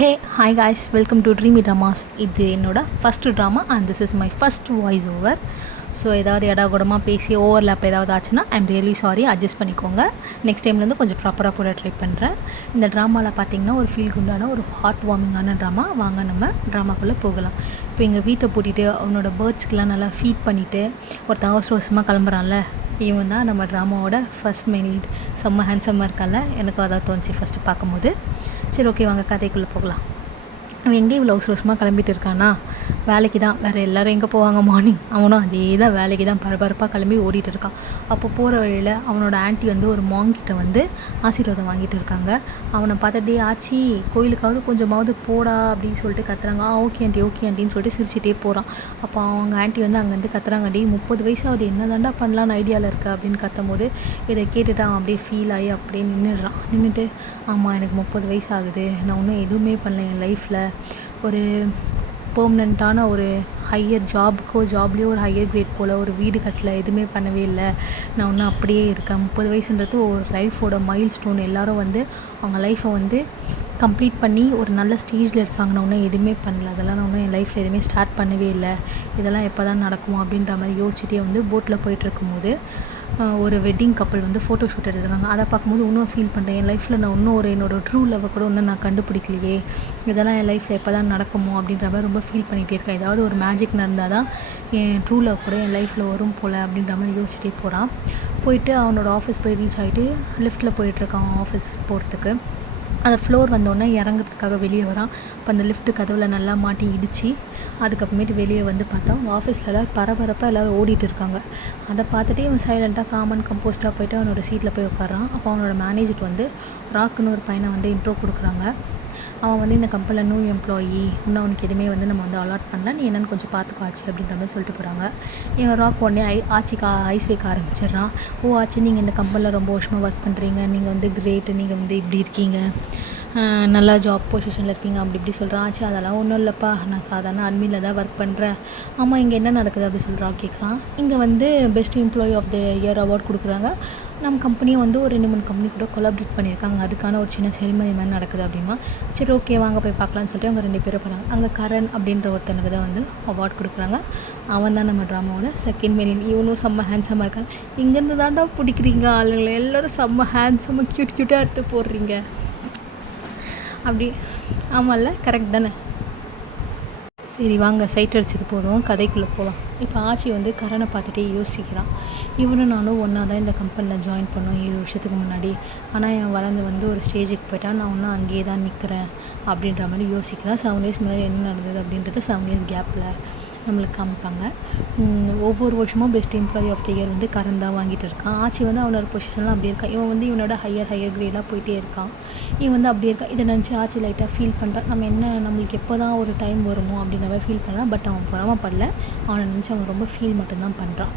Hey hi guys, welcome to Dreame dramas. இது என்னோட first drama and this is my first voice over. So ஏதாவது கூடமாக பேசி overlap ஏதாவது ஆச்சுன்னா ஐம் ரியலி சாரி, அட்ஜஸ்ட் பண்ணிக்கோங்க. Next டைம்லேருந்து கொஞ்சம் ப்ராப்பராக போட ட்ரை பண்ணுறேன். இந்த ட்ராமாவில் பார்த்திங்கன்னா ஒரு ஃபீல் குண்டான ஒரு ஹார்ட் வார்மிங்கான ட்ராமா. வாங்க நம்ம ட்ராமாக்குள்ளே போகலாம். இப்போ எங்கள் வீட்டை பூட்டிட்டு அவனோட பேர்ட்ஸ்க்கெலாம் நல்லா ஃபீட் பண்ணிவிட்டு ஒருத்தன் அவசரமாக கிளம்புறான்ல, இவன் தான் நம்ம ட்ராமாவோட ஃபஸ்ட் மெயின் லீட். செம்ம ஹேண்ட்ஸமாக இருக்கான்ல, எனக்கு அதான் தோணுச்சு ஃபஸ்ட்டு பார்க்கும்போது. சரி, ஓகே, வாங்க கதைக்குள்ளே போகலாம். அவன் எங்கே இவ்வளோ அவசரமாக கிளம்பிட்டு இருக்கானா? வேலைக்கு தான். வேறு எல்லோரும் எங்கே போவாங்க மார்னிங், அவனும் அதே தான் வேலைக்கு தான் பரபரப்பாக கிளம்பி ஓடிட்டு இருக்கான். அப்போ போகிற வழியில் அவனோட ஆன்ட்டி வந்து ஒரு மாங்கிட்ட வந்து ஆசீர்வாதம் வாங்கிட்டு இருக்காங்க. அவனை பார்த்துட்டே, ஆச்சி கோயிலுக்காவது கொஞ்சமாவது போடா அப்படின்னு சொல்லிட்டு கத்துறாங்க. ஓகே ஆண்டி, ஓகே ஆண்டின்னு சொல்லிட்டு சிரிச்சிட்டே போகிறான். அப்போ அவங்க ஆன்ட்டி வந்து அங்கேருந்து கத்துறாங்க, 30 வயசாவது என்ன தாண்டா பண்ணலான்னு ஐடியாவில் இருக்கா அப்படின்னு கத்தும் போது இதை கேட்டுட்டு அவன் அப்படியே ஃபீல் ஆகி அப்படியே நின்றுட்டு, ஆமாம் எனக்கு 30 வயசு ஆகுது, நான் இன்னும் எதுவுமே பண்ணல என் லைஃப்பில். ஒரு பெர்மனண்ட்டான ஒரு ஹையர் ஜாப்லேயோ ஒரு ஹையர் கிரேட் போல் ஒரு வீடு கட்டல, எதுவுமே பண்ணவே இல்லை. நான் ஒன்றும் அப்படியே இருக்கேன். 30 வயசுன்றது ஒரு லைஃபோட மைல் ஸ்டோன். எல்லோரும் வந்து அவங்க லைஃப்பை வந்து கம்ப்ளீட் பண்ணி ஒரு நல்ல ஸ்டேஜில் இருப்பாங்க. நான் ஒன்றும் எதுவுமே பண்ணல, அதெல்லாம் நான் ஒன்றும் என் லைஃப்பில் எதுவுமே ஸ்டார்ட் பண்ணவே இல்லை. இதெல்லாம் எப்போ தான் நடக்கும் அப்படின்ற மாதிரி யோசிச்சுட்டே வந்து போட்டில் போயிட்டுருக்கும்போது ஒரு வெட்டிங் கப்பல் வந்து ஃபோட்டோ ஷூட் எடுத்துருக்காங்க. அதை பார்க்கும்போது இன்னும் ஃபீல் பண்ணுறேன், என் லைஃப்பில் நான் இன்னும் என்னோடய ட்ரூ லவ்வை கூட இன்னும் நான் கண்டுபிடிக்கலையே, இதெல்லாம் என் லைஃப்பில் எப்போ தான் நடக்குமோ அப்படின்ற மாதிரி ரொம்ப ஃபீல் பண்ணிகிட்டே இருக்கேன். ஏதாவது ஒரு மேஜிக் நடந்தால் தான் என் ட்ரூ லவ் கூட என் லைஃப்பில் வரும் போல் அப்படின்ற மாதிரி யோசிச்சுட்டே போகிறான். போயிட்டு அவனோட ஆஃபீஸ் போய் ரீச் ஆகிட்டு லிஃப்ட்டில் போயிட்டுருக்கான் ஆஃபீஸ் போகிறதுக்கு. அந்த ஃப்ளோர் வந்தோடனே இறங்குறதுக்காக வெளியே வரான். இப்போ அந்த லிஃப்ட்டு கதவில் நல்லா மாட்டி இடித்து அதுக்கப்புறமேட்டு வெளியே வந்து பார்த்தா ஆஃபீஸில் எல்லோரும் பரபரப்பாக எல்லோரும் ஓடிட்டு இருக்காங்க. அதை பார்த்துட்டே இவன் சைலண்ட்டாக காமன் கம்போஸ்ட்டாக போய்ட்டு அவனோட சீட்டில் போய் உட்காரான். அப்போ அவனோட மேனேஜர் வந்து ராக்குன்னு ஒரு பையனை வந்து இன்ட்ரோ கொடுக்குறாங்க. அவன் வந்து இந்த கம்பெனியில் நியூ எம்ப்ளாயி, இன்னும் அவனுக்கு எதுவுமே வந்து நம்ம வந்து அலாட் பண்ணல, நீ என்னென்னு கொஞ்சம் பார்த்துக்கோ ஆச்சு அப்படின்ற மாதிரி சொல்லிட்டு போகிறாங்க. இவன் ராக் உடனே ஆச்சிக்கு ஐஸ் வைக்க ஆரம்பிச்சிடுறான். ஆச்சு, நீங்கள் இந்த கம்பெனியில் ரொம்ப வருஷமாக ஒர்க் பண்ணுறீங்க, நீங்கள் வந்து கிரேட்டு, நீங்கள் வந்து இப்படி இருக்கீங்க, நல்லா ஜாப் பொசிஷனில் இருப்பீங்க அப்படி இப்படி சொல்கிறான். ஆச்சு அதெல்லாம் ஒன்றும் இல்லைப்பா, நான் சாதாரண அட்மினில் தான் ஒர்க் பண்ணுறேன். ஆமாம், இங்கே என்ன நடக்குது அப்படி சொல்கிறான். கேட்குறான். இங்கே வந்து best employee of the year award கொடுக்குறாங்க. நம்ம கம்பெனியை வந்து ஒரு 2-3 கம்பெனி கூட கொலாபரேட் பண்ணியிருக்காங்க, அதுக்கான ஒரு சின்ன செரிமனி மாதிரி நடக்குது அப்படிமா. சரி, ஓகே, வாங்க போய் பார்க்கலான்னு சொல்லிட்டு அவங்க 2 பேரும் போகிறாங்க. அங்கே கரண் அப்படின்ற ஒருத்தனுக்கு தான் வந்து அவார்ட் கொடுக்குறாங்க. அவன் தான் நம்ம ட்ராமாவோட செகண்ட் மெயின். இவனும் செம்ம ஹேண்ட்ஸமாக இருக்காங்க. இங்கேருந்து தாண்டா பிடிக்கிறீங்க ஆளுங்களை, எல்லோரும் செம்ம ஹேண்ட்ஸமாக க்யூட்டாக எடுத்து போடுறீங்க அப்படி. ஆமாம்ல, கரெக்ட் தானே? சரி வாங்க, சைட் அடிச்சது போதும், கதைக்குள்ளே போகலாம். இப்போ ஆச்சி வந்து கரனை பார்த்துட்டே யோசிக்கிறான். இவனும் நானும் ஒன்றா தான் இந்த கம்பெனியில் ஜாயின் பண்ணோம் 7 வருஷத்துக்கு முன்னாடி. ஆனால் என் வளர்ந்து வந்து ஒரு ஸ்டேஜுக்கு போயிட்டான், நான் ஒன்றும் அங்கேயே தான் நிற்கிறேன் அப்படின்ற மாதிரி யோசிக்கிறான். 7 இயர்ஸ் முன்னாடி என்ன நடந்தது அப்படின்றது 7 இயர்ஸ் கேப்பில் நம்மளுக்கு காமிப்பாங்க. ஒவ்வொரு வருஷமும் best employee of the year வந்து கரண் தான் வாங்கிட்டு இருக்கான். ஆச்சி வந்து அவனோட பொசிஷன்லாம் அப்படி இருக்கான். இவன் வந்து இவனோட ஹையர் கிரேடாக போயிட்டே இருக்கான். இவன் வந்து அப்படியே இருக்கான். இதை நினச்சி ஆச்சி லைட்டாக ஃபீல் பண்ணுறான். நம்மளுக்கு எப்போ தான் ஒரு டைம் வருமோ அப்படின்ற மாதிரி ஃபீல் பண்ணுறான். பட் அவன் பொறாமப்படல, அவனை நினச்சி அவன் ரொம்ப ஃபீல் மட்டும்தான் பண்ணுறான்.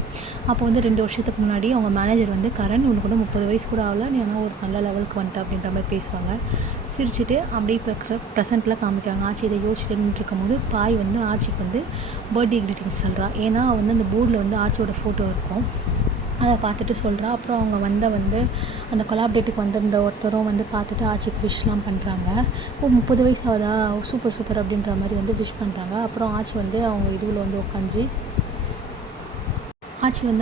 அப்போ வந்து 2 வருஷத்துக்கு முன்னாடி அவங்க மேனேஜர் வந்து கரண், இவனுக்கு கூட 30 வயசு கூட ஆகல, நீ ஆனால் ஒரு நல்ல லெவலுக்கு வந்துட்ட அப்படின்ற மாதிரி பேசுவாங்க. சிரிச்சுட்டு அப்படியே இப்போ ப்ரெசென்ட்டில் காமிக்கிறாங்க. ஆச்சி இதை யோசிச்சுட்டு நின்றுருக்கும் போது பாய் வந்து ஆச்சிக்கு வந்து பர்த்டே க்ரீட்டிங்ஸ் சொல்கிறா. ஏன்னா வந்து அந்த போர்டில் வந்து ஆச்சியோட ஃபோட்டோ இருக்கும், அதை பார்த்துட்டு சொல்கிறா. அப்புறம் அவங்க வந்து அந்த கொலாபரேட்டுக்கு வந்திருந்த ஒருத்தரும் வந்து பார்த்துட்டு ஆச்சிக்கு விஷ் பண்ணுறாங்க. 30 வயசு ஆகுதா, சூப்பர் அப்படின்ற மாதிரி வந்து விஷ் பண்ணுறாங்க. அப்புறம் ஆச்சி வந்து அவங்க இதுவில் வந்து உட்காந்து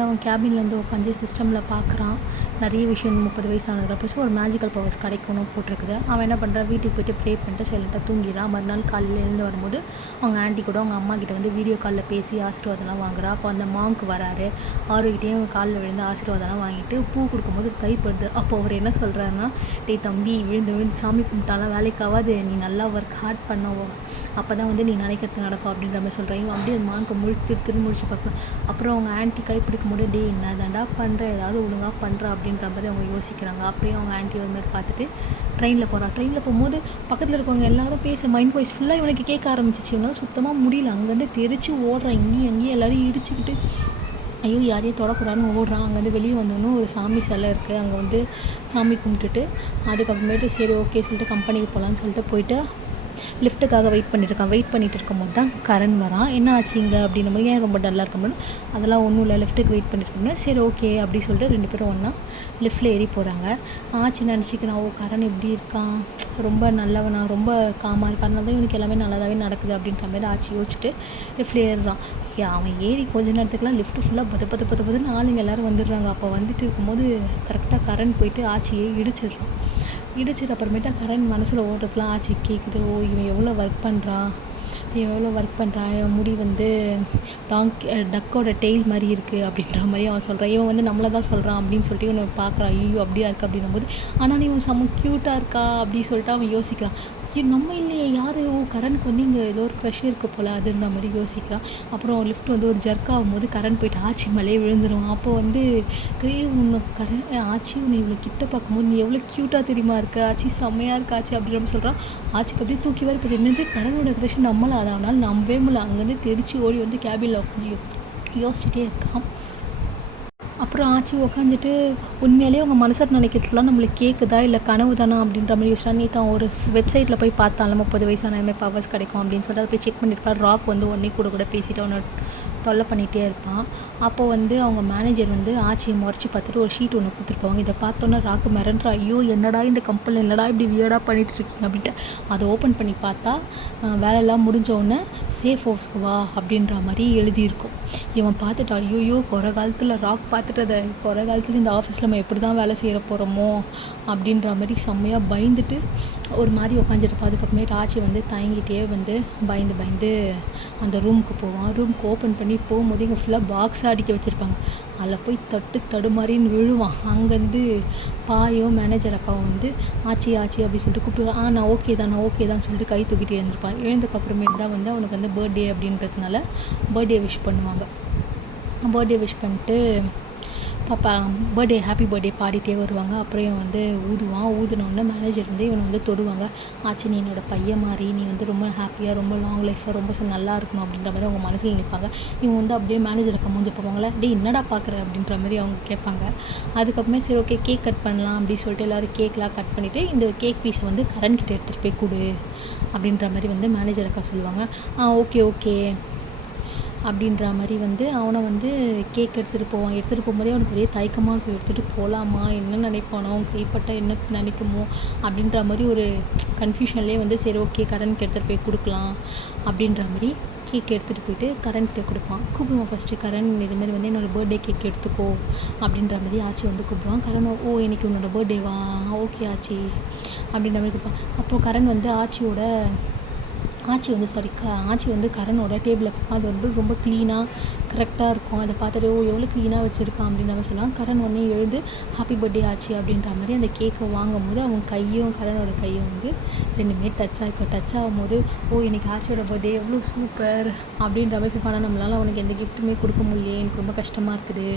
அவன் கேபின்லேருந்து உட்காந்து சிஸ்டமில் பார்க்குறான். நிறைய விஷயம் 30 வயசு ஆனதுக்கப்புறம் ஒரு மேஜிக்கல் பவர்ஸ் கிடைக்கணும் போட்டிருக்குது. அவன் என்ன பண்ணுறான், வீட்டுக்கு போய்ட்டு ப்ரே பண்ணிட்டு சைலண்ட்டாக தூங்கிடுறான். மறுநாள் காலையில் எழுந்து வரும்போது அவங்க ஆண்டி கூட அவங்க அம்மா கிட்ட வந்து வீடியோ காலில் பேசி ஆசீர்வாதம்லாம் வாங்குறா. அப்போ அந்த மாங்க்கு வராரு. அவர்கிட்டையும் காலில் விழுந்து ஆசீர்வாதம்லாம் வாங்கிட்டு பூ கொடுக்கும்போது கைப்படுது. அப்போ அவர் என்ன சொல்கிறாருன்னா, டேய் தம்பி, விழுந்து சாமி கும்பிட்டாலாம் வேலைக்காவது, நீ நல்லா ஒர்க் ஹார்ட் பண்ணவோ, அப்போ தான் வந்து நீ நினைக்கிறது நடக்கும் அப்படின்ற மாதிரி சொல்கிறேன். இவன் அப்படியே மாங்க்கு திரும்ப முடிச்சு பார்க்கலாம். அப்புறம் அவங்க ஆண்டி கைப்பிடிக்கும் போது, டே என்ன தாண்டா பண்ணுற, ஏதாவது ஒழுங்காக பண்ணுற அப்படின்ற மாதிரி அவங்க யோசிக்கிறாங்க. அப்போயும் அவங்க ஆண்டி ஒரு மாதிரி பார்த்துட்டு ட்ரெயினில் போகிறான். ட்ரெயினில் போகும்போது பக்கத்தில் இருக்கவங்க எல்லாரும் பேச மைண்ட் வாய்ஸ் ஃபுல்லாக இவனுக்கு கேட்க ஆரம்பிச்சிச்சு. இவனால் சுத்தமாக முடியல. அங்கேருந்து தெரிச்சு ஓடுறான். இங்கேயும் எல்லோரும் இடிச்சுக்கிட்டு ஐயோ யாரையும் தொடக்கூடாதுன்னு ஓடுறான். அங்கேருந்து வெளியே வந்தோன்னு ஒரு சாமி சிலை இருக்குது, அங்கே வந்து சாமி கும்பிட்டுட்டு அதுக்கப்புறமேட்டு சரி ஓகே சொல்லிட்டு கம்பெனிக்கு போகலான்னு சொல்லிட்டு போயிட்டு லிஃப்ட்டுக்காக வெயிட் பண்ணிட்டு இருக்கும்போது தான் கரண் வரான். என்ன ஆச்சுங்க அப்படின்னும் போது, ஏன் ரொம்ப டல்லாக இருக்கும்போது, அதெல்லாம் ஒன்றும் இல்லை, லிஃப்ட்டுக்கு வெயிட் பண்ணிட்டு இருக்கோம்னா சரி ஓகே அப்படி சொல்லிட்டு 2 பேரும் ஒன்றா லிஃப்ட்டில் ஏறி போகிறாங்க. ஆச்சி நினச்சிக்கிறான், ஓ கரண் எப்படி இருக்கான், ரொம்ப நல்லவனா, ரொம்ப காமாக இருக்கான், அதனால தான் இவனுக்கு எல்லாமே நல்லதாகவே நடக்குது அப்படின்ற மாதிரி ஆச்சி யோசிச்சுட்டு லிஃப்ட்டில் ஏறுறான். அவன் ஏறி கொஞ்ச நேரத்துக்குலாம் லிஃப்ட்டு ஃபுல்லாக பதுன்னு ஆளுங்க எல்லோரும் வந்துடுறாங்க. அப்போ வந்துட்டு இருக்கும்போது கரெக்டாக கரண் போயிட்டு ஆச்சியை இடிச்சிடுறான். இடிச்சிட்டு அப்புறமேட்டா கரண் மனசில் ஓடுறதுலாம் ஆச்சி கேட்குது. ஓ இவன் எவ்வளோ ஒர்க் பண்ணுறான், இவன் முடி வந்து டக்கோட டெய்ல் மாதிரி இருக்குது அப்படின்ற மாதிரி அவன் சொல்கிறான். இவன் வந்து நம்மளை தான் சொல்கிறான் அப்படின்னு சொல்லிட்டு இவனை பார்க்குறான். ஐயோ அப்படியா இருக்குது அப்படின்னும் போது, ஆனாலும் இவன் செம்ம க்யூட்டாக இருக்கா அப்படின்னு சொல்லிட்டு அவன் யோசிக்கிறான். ஐயோ நம்ம இல்லையே யார், கரண்ட்க்கு வந்து இங்கே ஏதோ ஒரு க்ரஷ் இருக்க போல் அதுன்ற மாதிரி யோசிக்கிறான். அப்புறம் லிஃப்ட் வந்து ஒரு ஜர்க் ஆகும்போது கரண்ட் போயிட்டு ஆச்சி மேலே விழுந்துருவான். அப்போ வந்து ஆச்சி உன்னை இவ்வளோ கிட்ட பார்க்கும்போது நீ எவ்வளோ க்யூட்டாக தெரியுமா இருக்க, ஆச்சி செம்மையாக இருக்கா ஆச்சி அப்படின்னு சொல்கிறான். ஆச்சிக்கு அப்படியே தூக்கி வர இப்போ என்னது கரண்டோட க்ரஷ் நம்மள, அதனால நம்பவே முடியல. அங்கேருந்து தெரிச்சு ஓடி வந்து கேபினில் உட்காந்து யோசிச்சுட்டே இருக்கான். அப்புறம் ஆச்சி உக்காந்துட்டு உண்மையிலேயே அவங்க மனசில் நினைக்கிறதுலாம் நம்மளுக்கு கேட்குதா இல்லை கனவு தானா அப்படின்ற மாதிரி யோசிச்சா. நீ தான் ஒரு வெப்சைட்டில் போய் பார்த்தாலும் 30 வயசான பவர்ஸ் கிடைக்கும் அப்படின்னு சொல்லிட்டு அதை போய் செக் பண்ணியிருப்பார். ராக் வந்து உடனே கூட பேசிட்டு அவனை தொல்லை பண்ணிகிட்டே இருப்பான். அப்போது வந்து அவங்க மேனேஜர் வந்து ஆச்சியை முறைச்சி பார்த்துட்டு ஒரு ஷீட் ஒன்று கொடுத்துருப்பாங்க. இதை பார்த்தோன்னா ராக்கு மிரண்டுறா. ஐயோ என்னடா இந்த கம்பெனியில் என்னடா இப்படி வியர்டாக பண்ணிகிட்டு இருக்கீங்க அப்படின்ட்டு. அதை ஓப்பன் பண்ணி பார்த்தா வேலையெல்லாம் முடிஞ்சோடனே சேஃப் ஹவுஸ்க்கு வா அப்படின்ற மாதிரி எழுதியிருக்கும். இவன் பார்த்துட்டு ஐயோயோ காலத்தில் ராக் பார்த்துட்டு அதை காலத்தில் இந்த ஆஃபீஸில் நம்ம எப்படி தான் வேலை செய்கிற போகிறோமோ அப்படின்ற மாதிரி செம்மையாக பயந்துட்டு ஒரு மாதிரி உட்காந்துருப்பான். அதுக்கப்புறமேட்டு ஆச்சி வந்து தயங்கிட்டே வந்து பயந்து அந்த ரூமுக்கு போவான். ரூமுக்கு ஓப்பன் பண்ணி போகும்போது இங்கே ஃபுல்லாக பாக்ஸ் அடிக்க வச்சுருப்பாங்க. அதில் போய் தடுமாறின்னு விழுவான். அங்கேருந்து பாயும் மேனேஜர் அக்காவும் வந்து ஆச்சி அப்படின்னு சொல்லிட்டு கூப்பிட்டு நான் ஓகே தான் சொல்லிட்டு கை தூக்கிட்டு எழுந்திருப்பான். எழுந்ததுக்கப்புறமேட்டு தான் வந்து அவனுக்கு வந்து பர்த்டே அப்படின்றதுனால பர்த்டே விஷ் பண்ணுவாங்க. பர்த்டே விஷ் பண்ணிட்டு பாப்பா ஹாப்பி பர்த்டே பாடிட்டே வருவாங்க. அப்புறம் இவன் வந்து ஊதினோடனே மேனேஜர் வந்து இவனை வந்து தொடுவாங்க. ஆச்சி நீ என்னோடய பையன் மாதிரி, நீ வந்து ரொம்ப ஹாப்பியாக ரொம்ப லாங் லைஃபாக ரொம்ப நல்லா இருக்கணும் அப்படின்ற மாதிரி அவங்க மனசில் நினைப்பாங்க. இவங்க வந்து அப்படியே மேனேஜருக்கு மூஞ்சி போவாங்களே, டே என்னடா பார்க்குற அப்படின்ற மாதிரி அவங்க கேட்பாங்க. அதுக்கப்புறமே சரி ஓகே கேக் கட் பண்ணலாம் அப்படின்னு சொல்லிட்டு எல்லோரும் கேக்லாம் கட் பண்ணிவிட்டு இந்த கேக் பீஸை வந்து கரண்கிட்ட எடுத்துகிட்டு போய் கொடு அப்படின்ற மாதிரி வந்து மேனேஜர் அக்கா சொல்லுவாங்க. ஓகே அப்படின்ற மாதிரி வந்து அவனை வந்து கேக் எடுத்துகிட்டு போகும்போதே அவனுக்கு ஒரே தயக்கமாக இருக்கும். எடுத்துகிட்டு போகலாமா, என்ன நினைப்பானோ, கைப்பட்ட என்ன நினைக்குமோ அப்படின்ற மாதிரி ஒரு கன்ஃபியூஷன்லேயே வந்து சரி ஓகே கரண்ட்க்கு எடுத்துகிட்டு போய் கொடுக்கலாம் அப்படின்ற மாதிரி கேக் எடுத்துகிட்டு போயிட்டு கரண்ட்டை கொடுப்பான். கூப்பிடுவான் ஃபஸ்ட்டு கரண் இதுமாரி வந்து என்னோடய பர்த்டே கேக் எடுத்துக்கோ அப்படின்ற மாதிரி ஆச்சி வந்து கூப்பிடுவான். கரண் இன்னைக்கு உன்னோட பர்த்டேவா, ஓகே ஆச்சி அப்படின்ற மாதிரி கொடுப்பான். அப்புறம் கரண் வந்து ஆச்சி வந்து கரனோட டேபிளில் பார்ப்போம். அது வந்து ரொம்ப க்ளீனாக கரெக்டாக இருக்கும். அதை பார்த்துட்டு எவ்வளோ க்ளீனாக வச்சுருக்கான் அப்படின்ற மாதிரி சொல்லலாம். கரண் உடனே எழுந்து ஹாப்பி பர்த்டே ஆச்சி அப்படின்ற மாதிரி அந்த கேக்கை வாங்கும் போது அவன் கரனோட கையும் வந்து ரெண்டுமே டச் ஆகும்போது எனக்கு ஆச்சியோட பர்த்டே எவ்வளோ சூப்பர் அப்படின்ற மாதிரி ஃபீல் பண்ணால் நம்மளால் அவனுக்கு எந்த கிஃப்ட்டுமே கொடுக்க முடியல, எனக்கு ரொம்ப கஷ்டமாக இருக்குது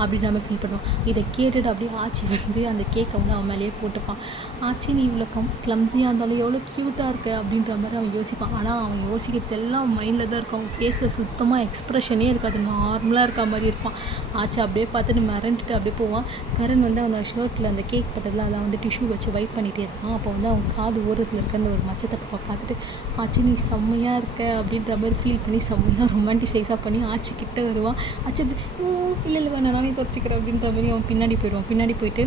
அப்படின்ற மாதிரி ஃபீல் பண்ணுவான். இதை கேட்டுட்டு அப்படியே ஆச்சி வந்து அந்த கேக்கை வந்து அவன் மேலேயே போட்டுப்பான். ஆச்சி நீ இவ்வளோ க்ளம்ஸியாக இருந்தாலும் எவ்வளோ க்யூட்டாக இருக்க அப்படின்ற மாதிரி அவன் யோசிப்பான். ஆனால் அவன் யோசிக்கிறது எல்லாம் மைண்டில் தான் இருக்கும். அவன் ஃபேஸில் சுத்தமாக எக்ஸ்ப்ரெஷனே இருக்காது, நார்மலாக இருக்க மாதிரி இருப்பான். ஆச்சு அப்படியே பார்த்துட்டு மிரண்டுட்டு அப்படியே போவான். கரண் வந்து அவனோட ஷர்ட்டில் அந்த கேக் பட்டதில் அதை வந்து டிஷ்யூ வச்சு வைப் பண்ணிகிட்டே இருக்கான். அப்போ வந்து அவன் காது ஓரத்தில் இருக்க அந்த ஒரு மச்சத்தை பார்த்துட்டு ஆச்சு நீ செம்மையாக இருக்க அப்படின்ற மாதிரி ஃபீல் பண்ணி செம்மையாக ரொமான்டிசைஸாக பண்ணி ஆச்சு கிட்ட வருவான். ஆச்சு அப்படி இல்லை வேணாம் நானே குறைச்சிக்கிறேன் அப்படின்ற மாதிரி அவன் பின்னாடி போயிட்டு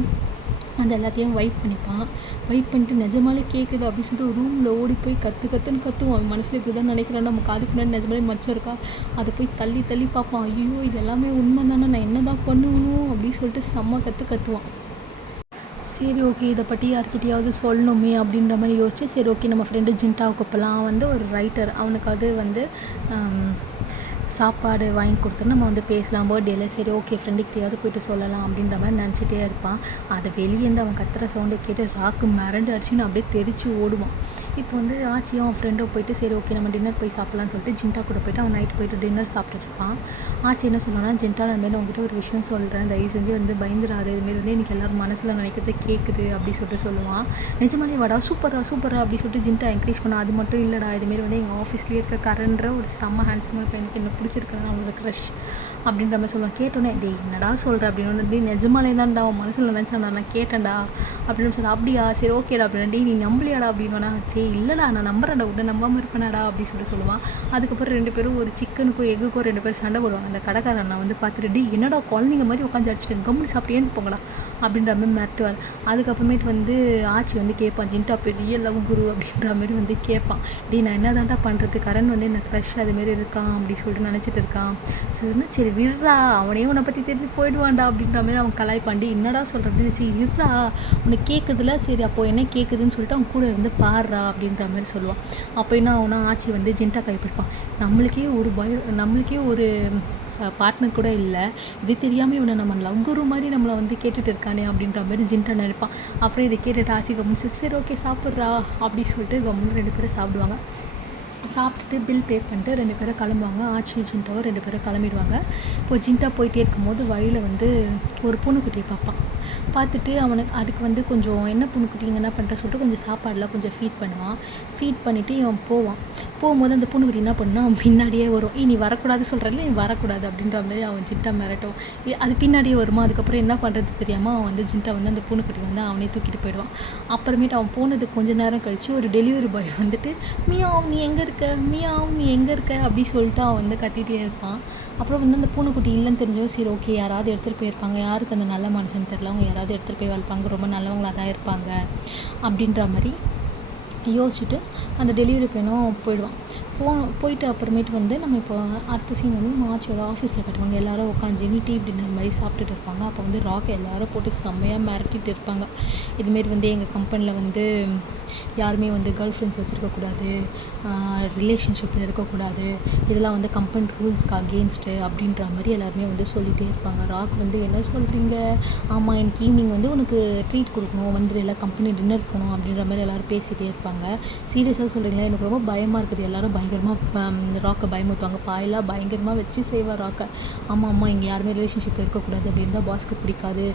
அந்த எல்லாத்தையும் வைப் பண்ணிட்டு நிஜமாலே கேட்குது அப்படின்னு சொல்லிட்டு ரூமில் ஓடி போய் கற்றுன்னு கற்றுவான். மனசில் இப்படி தான் நினைக்கிறான், நம்ம காது பின்னாடி நிஜமாலே மச்சம் இருக்கா, அதை போய் தள்ளி பார்ப்பான். ஐயோ இது எல்லாமே உண்மை தானே, நான் என்ன தான் பண்ணணும் அப்படின்னு சொல்லிட்டு செம்ம கற்றுவான். சரி ஓகே இதை பற்றி யார்கிட்டையாவது சொல்லணுமே அப்படின்ற மாதிரி யோசிச்சு சரி ஓகே நம்ம ஃப்ரெண்டு ஜின்டாவுக்கு அப்போலாம் வந்து ஒரு ரைட்டர், அவனுக்கு அது வந்து சாப்பாடு வாங்கி கொடுத்து நம்ம வந்து பேசலாம் பர்த்டேயில். சரி ஓகே ஃப்ரெண்டுக்கிட்டையாவது போய்ட்டு சொல்லலாம் அப்படின்ற மாதிரி நினச்சிட்டே இருப்பான். அதை வெளியேருந்து அவன் கத்துற சவுண்டை கேட்டு ராக்கு மிரண்டு அடிச்சுன்னு அப்படியே தெரிச்சு ஓடுவான். இப்போ வந்து ஆச்சியும் அவன் ஃப்ரெண்டும் போயிட்டு சரி ஓகே நம்ம டின்னர் போய் சாப்பிட்லான்னு சொல்லிட்டு ஜின்டா கூட போய்ட்டு அவன் நைட்டு போய்ட்டு டின்னர் சாப்பிட்டுட்டு இருப்பான். ஆச்சி என்ன சொல்லுவான்னா, ஜின்டா நான் மாரி உங்ககிட்ட ஒரு விஷயம் சொல்கிறேன், தயவு செஞ்சு வந்து பயந்துடாது, இதுமாரி வந்து எனக்கு எல்லோரும் மனசில் நினைக்கிறது கேட்குது அப்படி சொல்லிட்டு சொல்லுவான். நிஜமாலே வாடா சூப்பரா அப்படி சொல்லிட்டு ஜின்டா என்கரேஜ் பண்ணான். அது மட்டும் இல்லைடா, இதுமாரி வந்து எங்கள் ஆஃபீஸ்லேயே இருக்க கரண்ட்ற ஒரு செம்ம ஹேண்ட்ஸமாக இருக்க எனக்கு என்ன பிடிச்சிருக்கேன், அவனோட க்ரஷ் அப்படின்ற மாதிரி சொல்லுவான். கேட்டோன்னே டேய் என்னடா சொல்கிற அப்படின்னு, டே நிஜமாலே தான்டா அவன் மனசில் நினச்சான்டா, நான் கேட்டேன்டா அப்படின்னு சொன்னேன். அப்படியா சரி ஓகேடா அப்படின்னா, டே நீ நம்பலையாடா அப்படின்னா, சரி இல்லைடா நான் நம்புறேன்டா உடனே நம்பாமல் இருப்பேனாடா அப்படி சொல்லுவான். அதுக்கப்புறம் 2 பேரும் ஒரு சிக்கனுக்கும் எக்குக்கும் 2 பேரும் சண்டை போடுவாங்க. அந்த கடைக்காரன் நான் வந்து பார்த்துட்டு, டே என்னடா குழந்தைங்க மாதிரி உட்காந்து அடிச்சிட்டு கம்முனி சாப்பிட்டு ஏந்து போங்கடா அப்படின்ற மாதிரி மிரட்டுவார். அதுக்கப்புறமேட்டு வந்து ஆச்சி வந்து கேட்பான், ஜின்டா பெரிய லவ் குரு அப்படின்ற மாதிரி வந்து கேட்பான். டே நான் என்ன தான்டா பண்ணுறது, கரண் வந்து என்ன க்ரஷ் அதுமாரி இருக்கான் அப்படி சொல்லிட்டு நினச்சிட்டு இருக்கான். சரி விடுறா அவனே உன்னை பற்றி தெரிஞ்சு போயிடுவான்டா அப்படின்ற மாதிரி அவன் கலாய்ப்பாண்டி. என்னடா சொல்கிற அப்படின்னு, சரி விடுறா உனக்கு கேட்குதுல, சரி அப்போது என்ன கேட்குதுன்னு சொல்லிட்டு அவன் கூட இருந்து பாடுறா அப்படின்ற மாதிரி சொல்லுவான். அப்போ என்ன அவனா ஆச்சி வந்து ஜின்டா கைப்பிடிப்பான். நம்மளுக்கே ஒரு பார்ட்னர் கூட இல்லை, இது தெரியாமல் இவனை நம்ம லவ் குரு மாதிரி நம்மளை வந்து கேட்டுட்டு இருக்கானே அப்படின்ற மாதிரி ஜின்டா நினைப்பான். அப்புறம் இதை கேட்டுட்டு ஆச்சி கம்முன்னு சரி ஓகே சாப்பிட்றா அப்படி சொல்லிட்டு கம்முன்னு 2 பேரும் சாப்பிடுவாங்க. சாப்பிட்டுட்டு பில் பே பண்ணிட்டு 2 பேரும் கிளம்புவாங்க. ஆச்சி ஜின்டாவும் 2 பேரும் கிளம்பிடுவாங்க. இப்போ ஜின்டா போயிட்டே இருக்கும்போது வழியில் வந்து ஒரு பூனைக்குட்டியை பார்ப்பான். பார்த்துட்டு அவனுக்கு அதுக்கு வந்து கொஞ்சம் என்ன பூனைக்குட்டிங்க என்ன பண்ணுற சொல்லிட்டு கொஞ்சம் சாப்பாடெலாம் கொஞ்சம் ஃபீட் பண்ணுவான். ஃபீட் பண்ணிவிட்டு இவன் போகும்போது அந்த பூனைக்குட்டி என்ன பண்ணுன்னா அவன் பின்னாடியே வரும். நீ வரக்கூடாது சொல்கிறல்ல, நீ வரக்கூடாது அப்படின்ற மாதிரி அவன் ஜின்டா மிரட்டும். அது பின்னாடியே வருமா. அதுக்கப்புறம் என்ன பண்ணுறது தெரியாமல் அவன் வந்து ஜின்டா வந்து அந்த பூனைக்குட்டி வந்து அவனே தூக்கிட்டு போயிடுவான். அப்புறமேட்டு அவன் போனது கொஞ்சம் நேரம் கழித்து ஒரு டெலிவரி பாய் வந்துட்டு மியாவ் நீ எங்கே இருக்க அப்படி சொல்லிட்டு அவன் வந்து கத்திகிட்டே இருப்பான். அப்புறம் வந்து அந்த பூனைக்குட்டி இல்லைன்னு தெரிஞ்சோ சரி ஓகே யாராவது எடுத்துகிட்டு போயிருப்பாங்க, யாருக்கு அந்த நல்ல மனுஷன் தெரில, அவங்க யாராவது எடுத்துகிட்டு போய் வளர்ப்பாங்க, ரொம்ப நல்லவங்களாக தான் இருப்பாங்க அப்படின்ற மாதிரி யோசிச்சுட்டு அந்த டெலிவரி பையனும் போயிட்டு அப்புறமேட்டு வந்து நம்ம இப்போ அடுத்த சீன் வந்து மாச்சியோட ஆஃபீஸில் கட்டுவாங்க. எல்லோரும் உட்காந்து டீ டின்னர் மாதிரி சாப்பிட்டுட்டு இருப்பாங்க. அப்போ வந்து ராக் எல்லோரும் போட்டு செம்மையாக மிரட்டிட்டு இருப்பாங்க. இதுமாரி வந்து எங்கள் கம்பெனியில் வந்து யாருமே வந்து கேர்ள் ஃப்ரெண்ட்ஸ் வச்சுருக்கக்கூடாது, ரிலேஷன்ஷிப்பில் இருக்கக்கூடாது, இதெல்லாம் வந்து கம்பெனி ரூல்ஸ்க்கு அகெயின்ஸ்ட்டு அப்படின்ற மாதிரி எல்லாருமே வந்து சொல்லிகிட்டே இருப்பாங்க. ராக் வந்து என்ன சொல்கிறீங்க, ஆமாம் எனக்கு ஈவினிங் வந்து உனக்கு ட்ரீட் கொடுக்கணும், வந்து எல்லாம் கம்பெனி டின்னர் போகணும் அப்படின்ற மாதிரி எல்லோரும் பேசிகிட்டே இருப்பாங்க. சீரியஸாக சொல்கிறீங்களா, எனக்கு ரொம்ப பயமாக இருக்குது. எல்லோரும் பயங்கரமாக ராக்கை பயமுறுத்துவாங்க. பாயெல்லாம் பயங்கரமாக வச்சு செய்வார் ராக்கை. ஆமாம் இங்கே யாருமே ரிலேஷன்ஷிப் இருக்கக்கூடாது அப்படின்னு தான் பாஸ்க்கு பிடிக்காது,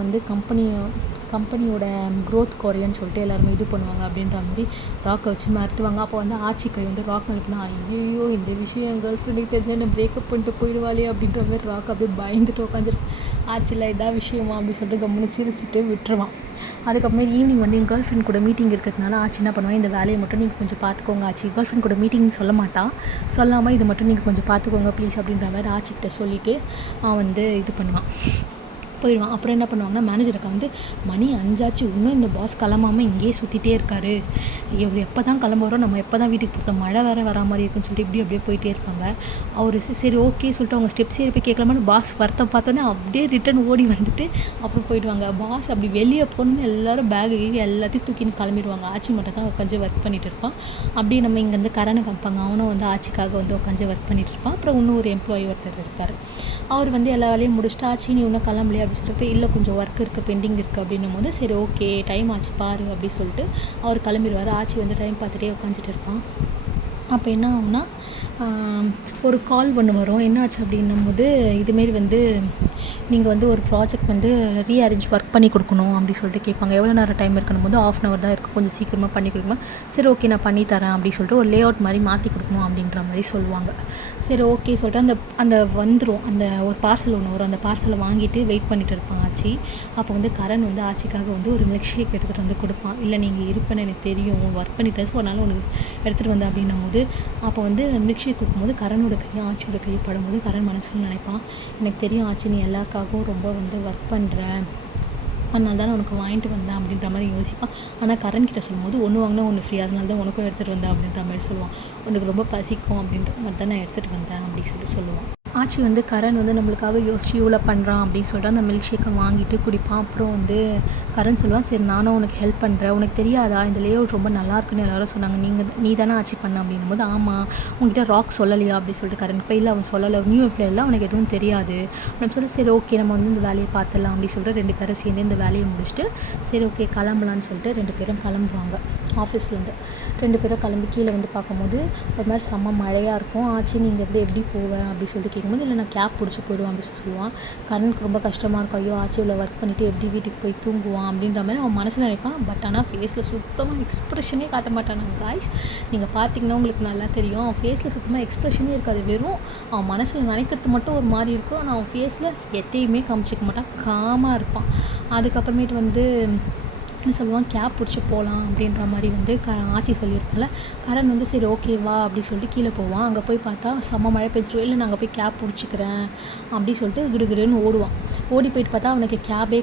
வந்து கம்பெனியோட க்ரோத் குறையன்னு சொல்லிட்டு எல்லாருமே இது பண்ணுவாங்க அப்படின்ற மாதிரி ராக்கை வச்சு மிரட்டுவாங்க. அப்போ வந்து ஆச்சி கை வந்து ராக் நினைப்புனா ஐயோ இந்த விஷயம் என் கேர்ள் ஃப்ரெண்டுக்கு தெரிஞ்சால் என்ன பிரேக்கப் பண்ணிட்டு போயிடுவாளே அப்படின்ற மாதிரி ராக் அப்படியே பயந்துட்டு உட்காந்துருக்கு. ஆச்சியில் இதான் விஷயமா அப்படின்னு சொல்லிட்டு கம்முன்னு சிரிச்சிட்டு விட்டுருவான். அதுக்கப்புறமே ஈவினிங் வந்து என் கேர்ள் ஃப்ரெண்ட் கூட மீட்டிங் இருக்கிறதுனால ஆச்சி என்ன பண்ணுவான், இந்த வேலையை மட்டும் நீங்கள் கொஞ்சம் பார்த்துக்கோங்க ஆச்சி. கேர்ள் ஃப்ரெண்ட் கூட மீட்டிங்னு சொல்ல மாட்டான், சொல்லாமல் இது மட்டும் நீங்கள் கொஞ்சம் பார்த்துக்கோங்க ப்ளீஸ் அப்படின்ற மாதிரி ஆச்சிக்கிட்ட சொல்லிவிட்டு அவன் வந்து இது பண்ணுவான், போயிடுவான். அப்புறம் என்ன பண்ணுவாங்கன்னா மேனேஜருக்கு வந்து மணி 5 ஆச்சு இன்னும் இந்த பாஸ் கிளம்பாமல் இங்கேயே சுற்றிட்டே இருக்காரு, இவர் எப்போ தான் கிளம்புறோம், நம்ம எப்போ தான் வீட்டுக்கு போகிறோம், மழை வேறு வரா மாதிரி இருக்குன்னு சொல்லிட்டு அப்படியே போயிட்டே இருப்பாங்க. அவர் சரி ஓகே சொல்லிட்டு அவங்க ஸ்டெப்ஸ் ஏறி போய் கேட்கலாமான்னு பாஸ் வருத்தம் பார்த்தோன்னே அப்படியே ரிட்டன் ஓடி வந்துட்டு அப்புறம் போயிடுவாங்க. பாஸ் அப்படி வெளியே போகணுன்னு எல்லோரும் பேகு எல்லாத்தையும் தூக்கின்னு கிளம்பிடுவாங்க. ஆச்சி மட்டும் தான் உட்காந்து ஒர்க் பண்ணிகிட்டு இருப்பான். அப்படியே நம்ம இங்கே வந்து கரனை காமிப்பாங்க, அவனும் வந்து ஆச்சிக்காக வந்து உட்காந்து ஒர்க் பண்ணிகிட்டு இருப்பான். அப்புறம் இன்னும் ஒரு எம்ப்ளாயி ஒருத்தர் இருப்பார். அவர் வந்து எல்லா வேலையும் முடிச்சுட்டு ஆச்சி நீ இன்னும் கிளம்பலையா அப்படின்னு சொல்லிட்டு இல்லை கொஞ்சம் ஒர்க் இருக்குது பெண்டிங் இருக்குது அப்படின்னும் போது சரி ஓகே டைம் ஆச்சு பாரு அப்படி சொல்லிட்டு அவர் கிளம்பிடுவார். ஆச்சி வந்து டைம் பார்த்துட்டே உட்காந்துட்டு இருப்பான். அப்போ என்ன ஆகும்னா ஒரு கால் ஒன்று வரும். என்னாச்சு அப்படின்னும் போது இதுமாரி வந்து நீங்கள் வந்து ஒரு ப்ராஜெக்ட் வந்து ரீஅரேஞ்ச் ஒர்க் பண்ணி கொடுக்கணும் அப்படி சொல்லிட்டு கேட்பாங்க. எவ்வளோ நேரம் டைம் இருக்கணும் போது 1/2 hour தான் இருக்குது, கொஞ்சம் சீக்கிரமாக பண்ணி கொடுக்கணும். சரி ஓகே நான் பண்ணித்தரேன் அப்படி சொல்லிட்டு ஒரு லே அவுட் மாதிரி மாற்றி கொடுக்கணும் அப்படின்ற மாதிரி சொல்லுவாங்க. சரி ஓகே சொல்லிட்டு அந்த வந்துடும், அந்த ஒரு பார்சல் ஒன்று வரும், அந்த பார்சலை வாங்கிட்டு வெயிட் பண்ணிட்டு இருப்பான் ஆச்சி. அப்போ வந்து கரண் வந்து ஆச்சிக்காக வந்து ஒரு மில்க் ஷேக் எடுத்துகிட்டு வந்து கொடுப்பான். இல்லை நீங்கள் இருப்பேன்னு எனக்கு தெரியும், ஒர்க் பண்ணிட்டேன் ஸோ அதனால் உனக்கு எடுத்துகிட்டு வந்தேன் அப்படின்னும் போது அப்போ வந்து மில்க் ஷேக் கொடுக்கும்போது கரனோட கையும் ஆச்சியோட கை படும்போது கரண் மனசில் நினைப்பான், எனக்கு தெரியும் ஆச்சி நீ எல்லாருக்காகவும் ரொம்ப வந்து ஒர்க் பண்ணுற, அதனால தான் உனக்கு வாங்கிட்டு வந்தேன் அப்படின்ற மாதிரி யோசிப்பான். ஆனால் கரண் கிட்ட சொல்லும்போது ஒன்று வாங்கினா ஒன்று ஃப்ரீ, அதனால தான் உனக்கும் எடுத்துகிட்டு வந்தேன் அப்படின்ற மாதிரி சொல்லுவான். உனக்கு ரொம்ப பசிக்கும் அப்படின்ற மாதிரி தான் நான் எடுத்துகிட்டு வந்தேன் அப்படின்னு சொல்லுவான். ஆச்சி வந்து கரண் வந்து நம்மளுக்காக யோசிச்சு இவ்வளோ பண்ணுறான் அப்படின்னு சொல்லிட்டு அந்த மில்க் ஷேக்கை வாங்கிட்டு குடிப்பான். அப்புறம் வந்து கரண் சொல்லுவான், சரி நானும் உனக்கு ஹெல்ப் பண்ணுறேன், உனக்கு தெரியாதா இந்த லே அவுட் ரொம்ப நல்லா இருக்குன்னு எல்லாரும் சொன்னாங்க, நீ தானே ஆச்சி பண்ண அப்படின்னும் போது ஆமாம் உங்ககிட்ட ராக் சொல்லலையா அப்படின்னு சொல்லிட்டு கரண் இப்போ இல்லை அவன் சொல்லலை, நியூ எம்ப்ளாயில் அவனுக்கு எதுவும் தெரியாது அப்படின்னு சொல்லி சரி ஓகே நம்ம வந்து இந்த வேலையை பார்த்துடலாம் அப்படின்னு சொல்லிட்டு 2 பேரும் சேர்ந்து இந்த வேலையை முடிச்சுட்டு சரி ஓகே கிளம்பலான்னு சொல்லிட்டு 2 பேரும் கிளம்புவாங்க. ஆஃபீஸ்லேருந்து 2 பேரும் கிளம்பி கீழே வந்து பார்க்கும்போது ஒரு மாதிரி செம்ம மழையாக இருக்கும். ஆச்சி நீ இங்கேருந்து எப்படி போவேன் அப்படி சொல்லிட்டு கேட்கும்போது, இல்லை நான் கேப் பிடிச்சி போயிடுவேன் அப்படின்னு சொல்லுவான். கரனுக்கு ரொம்ப கஷ்டமாக இருக்கும். ஐயோ ஆச்சி இவ்வளோ ஒர்க் பண்ணிவிட்டு எப்படி வீட்டுக்கு போய் தூங்குவான் அப்படின்ற மாதிரி அவன் மனசில் நினைப்பான். பட் ஆனால் ஃபேஸில் சுத்தமாக எக்ஸ்ப்ரெஷனே காட்ட மாட்டான். காய்ஸ் நீங்கள் பார்த்தீங்கன்னா உங்களுக்கு நல்லா தெரியும். அவன் ஃபேஸில் சுத்தமாக எக்ஸ்ப்ரெஷனே இருக்காது. வெறும் அவன் மனசில் நினைக்கிறது மட்டும் ஒரு மாதிரி இருக்கும். ஆனால் அவன் ஃபேஸில் எத்தையுமே காமிச்சிக்க மாட்டான். காமாக இருப்பான். அதுக்கப்புறமேட்டு வந்து என்ன சொல்லுவான், கேப் பிடிச்சி போகலாம் அப்படின்ற மாதிரி வந்து ஆச்சி சொல்லியிருக்கால. கரண் வந்து சரி ஓகேவா அப்படி சொல்லிட்டு கீழே போவான். அங்கே போய் பார்த்தா செம்ம மழை பெஞ்சிடும். இல்லை நாங்கள் போய் கேப் பிடிச்சிக்கிறேன் அப்படி சொல்லிட்டு கிடுகிடுன்னு ஓடுவான். ஓடி போயிட்டு பார்த்தா அவனுக்கு கேபே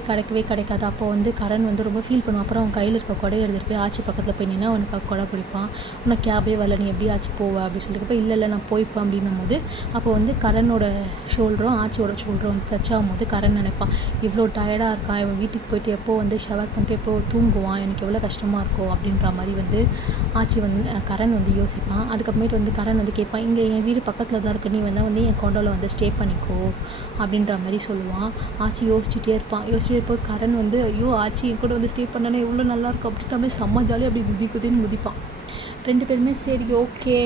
கிடைக்காது. அப்போ வந்து கரண் வந்து ரொம்ப ஃபீல் பண்ணுவான். அப்புறம் அவன் கையில் இருக்க கொடையை எடுத்துகிட்டு போய் ஆச்சி பக்கத்தில் போய் நின்னா அவனுக்கு கொடை பிடிப்பான். உனக்கு கேபே வரல, நீ எப்படி ஆச்சி போவ அப்படின்னு சொல்லிட்டு இல்லை நான் போய்ப்பேன் அப்படின்னும் போது அப்போ வந்து கரனோட ஷோல்டரும் ஆச்சியோட ஷோல்டரும் வந்து டச் ஆகும்போது கரண் நினைப்பான், இவ்வளோ டயர்டாக இருக்கான், இவன் வீட்டுக்கு போயிட்டு எப்போ வந்து ஷவர் பண்ணிட்டு எப்போ தூங்குவான், எனக்கு எவ்வளோ கஷ்டமாக இருக்கும் அப்படின்ற மாதிரி வந்து ஆச்சி வந்து கரண் வந்து யோசிப்பான். அதுக்கப்புறமேட்டு வந்து கரண் வந்து கேட்பான், இங்கே என் வீடு பக்கத்தில் தான் இருக்குது, நீ வந்து என் கொண்டோவில் வந்து ஸ்டே பண்ணிக்கோ அப்படின்ற மாதிரி சொல்லுவான். ஆச்சி யோசிச்சுட்டே இருப்போம். கரண் வந்து ஐயோ ஆச்சி என் கூட வந்து ஸ்டே பண்ணானே எவ்வளோ நல்லாயிருக்கும் அப்படின்ற மாதிரி செம்ம ஜாலியாக அப்படி குதின்னு குதிப்பான். 2 பேருமே சரி ஓகே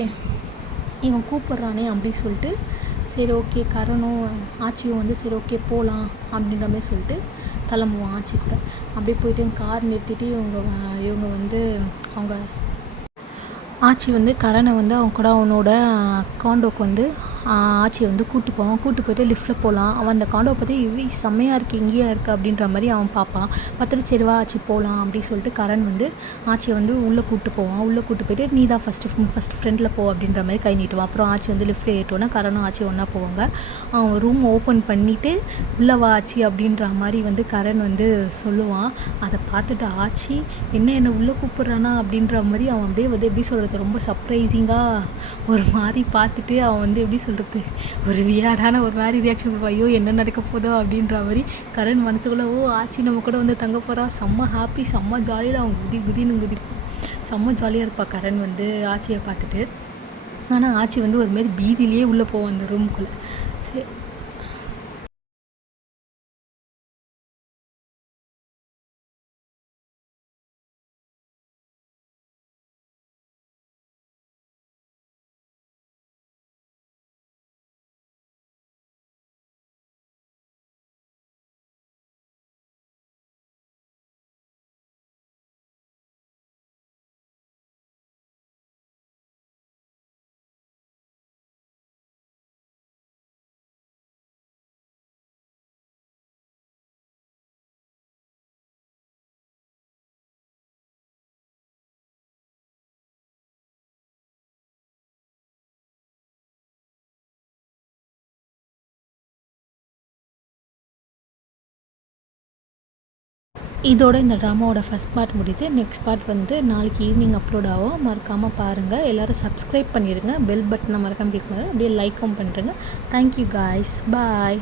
இவன் கூப்பிட்றானே அப்படி சொல்லிட்டு சரி ஓகே கரணும் ஆச்சியும் வந்து சரி ஓகே போகலாம் அப்படின்ற மாதிரி சொல்லிட்டு கிளம்புவான் ஆச்சி கூட. அப்படியே போயிட்டு கார் நிறுத்திட்டு இவங்க வந்து அவங்க ஆச்சி வந்து கரனை வந்து அவங்க கூட அவனோட காண்டோக்கு வந்து ஆச்சியை வந்து கூட்டு போயிட்டு லிஃப்ட்டில் போகலாம். அவன் அந்த காண்டோவை பற்றி செம்மையாக இருக்குது, இங்கேயா இருக்குது அப்படின்ற மாதிரி அவன் பார்ப்பான். பார்த்துட்டு சரிவா ஆச்சி போகலாம் அப்படின்னு சொல்லிட்டு கரண் வந்து ஆச்சியை வந்து உள்ளே கூப்பிட்டு போவான். உள்ளே கூப்பிட்டு போயிட்டு நீ தான் ஃபஸ்ட்டு ஃப்ரெண்டில் போ அப்படின்ற மாதிரி கை நீட்டுவான். அப்புறம் ஆச்சி வந்து லிஃப்ட்டில் ஏற்றுவோன்னா கரணும் ஆச்சி ஒன்றா போவாங்க. அவன் ரூம் ஓப்பன் பண்ணிவிட்டு உள்ளே வா ஆச்சி அப்படின்ற மாதிரி வந்து கரண் வந்து சொல்லுவான். அதை பார்த்துட்டு ஆச்சி என்ன உள்ளே கூப்பிட்றானா அப்படின்ற மாதிரி அவன் அப்படியே வந்து எப்படி சொல்கிறது ரொம்ப சர்ப்ரைசிங்காக ஒரு மாதிரி பார்த்துட்டு அவன் வந்து எப்படி சொல்கிறது ஒரு வியாடான ஒரு மாதிரி ரியாக்ஷன் கொடுப்பான். ஐயோ என்ன நடக்க போதோ அப்படின்ற மாதிரி கரண் மனசுக்குள்ளே ஆச்சி நம்ம கூட வந்து தங்க போகிறா, செம்ம ஹாப்பி செம்ம ஜாலியில் அவன் குதின்னு குதிப்பான். செம்ம ஜாலியாக இருப்பாள் கரண் வந்து ஆச்சியை பார்த்துட்டு. ஆனால் ஆச்சி வந்து ஒரு மாதிரி பீதியிலேயே உள்ளே போவான் அந்த ரூமுக்குள்ளே. சரி இதோட இந்த ட்ராமாவோட ஃபஸ்ட் பார்ட் முடியுது. நெக்ஸ்ட் பார்ட் வந்து நாளைக்கு ஈவினிங் அப்லோட் ஆகும். மறக்காமல் பாருங்கள். எல்லோரும் சப்ஸ்கிரைப் பண்ணிடுங்க. பெல் பட்டனை மறக்காமல் கிளிக் பண்ணுங்கள். அப்படியே லைக்கும் பண்ணுறேங்க. தேங்க்யூ காய்ஸ், பாய்.